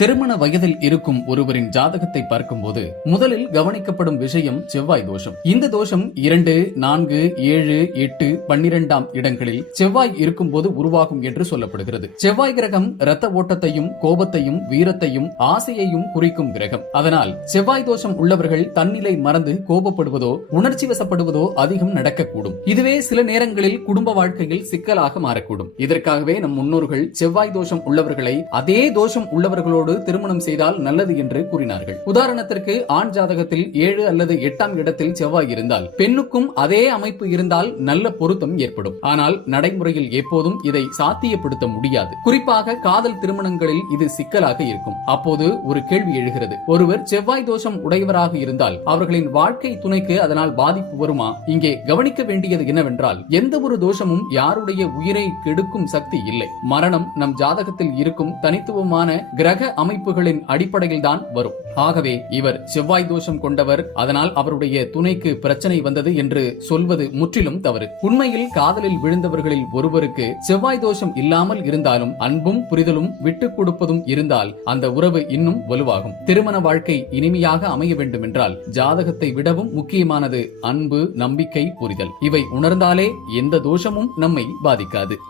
திருமண வயதில் இருக்கும் ஒருவரின் ஜாதகத்தை பார்க்கும்போது முதலில் கவனிக்கப்படும் விஷயம் செவ்வாய் தோஷம். இந்த தோஷம் 2, 4, 7, 8, 12ஆம் இடங்களில் செவ்வாய் இருக்கும்போது உருவாகும் என்று சொல்லப்படுகிறது. செவ்வாய் கிரகம் இரத்த ஓட்டத்தையும் கோபத்தையும் வீரத்தையும் ஆசையையும் குறிக்கும் கிரகம். அதனால் செவ்வாய் தோஷம் உள்ளவர்கள் தன்னிலை மறந்து கோபப்படுவதோ உணர்ச்சி வசப்படுவதோ அதிகம் நடக்கக்கூடும். இதுவே சில நேரங்களில் குடும்ப வாழ்க்கையில் சிக்கலாக மாறக்கூடும். இதற்காகவே நம் முன்னோர்கள் செவ்வாய் தோஷம் உள்ளவர்களை அதே தோஷம் உள்ளவர்களோடு திருமணம் செய்தால் நல்லது என்று கூறினார்கள். உதாரணத்திற்கு ஆண் ஜாதகத்தில் 7 அல்லது 8ஆம் இடத்தில் செவ்வாய் இருந்தால் பெண்ணுக்கும் அதே அமைப்பு இருந்தால் நல்ல பொருத்தம் ஏற்படும். ஆனால் நடைமுறையில் எப்போதும் இதை சாத்தியப்படுத்த முடியாது. குறிப்பாக காதல் திருமணங்களில் இது சிக்கலாக இருக்கும். அப்போது ஒரு கேள்வி எழுகிறது, ஒருவர் செவ்வாய் தோஷம் உடையவராக இருந்தால் அவர்களின் வாழ்க்கை துணைக்கு அதனால் பாதிப்பு வருமா? இங்கே கவனிக்க வேண்டியது என்னவென்றால், எந்த ஒரு தோஷமும் யாருடைய உயிரை கெடுக்கும் சக்தி இல்லை. மரணம் நம் ஜாதகத்தில் இருக்கும் தனித்துவமான கிரக அமைப்புகளின் அடிப்படையில் தான் வரும். ஆகவே இவர் செவ்வாய் தோஷம் கொண்டவர், அதனால் அவருடைய துணைக்கு பிரச்சனை வந்தது என்று சொல்வது முற்றிலும் தவறு. உண்மையில் காதலில் விழுந்தவர்களில் ஒருவருக்கு செவ்வாய் தோஷம் இல்லாமல் இருந்தாலும் அன்பும் புரிதலும் விட்டுக் கொடுப்பதும் இருந்தால் அந்த உறவு இன்னும் வலுவாகும். திருமண வாழ்க்கை இனிமையாக அமைய வேண்டும் என்றால் ஜாதகத்தை விடவும் முக்கியமானது அன்பு, நம்பிக்கை, புரிதல். இவை உணர்ந்தாலே எந்த தோஷமும் நம்மை பாதிக்காது.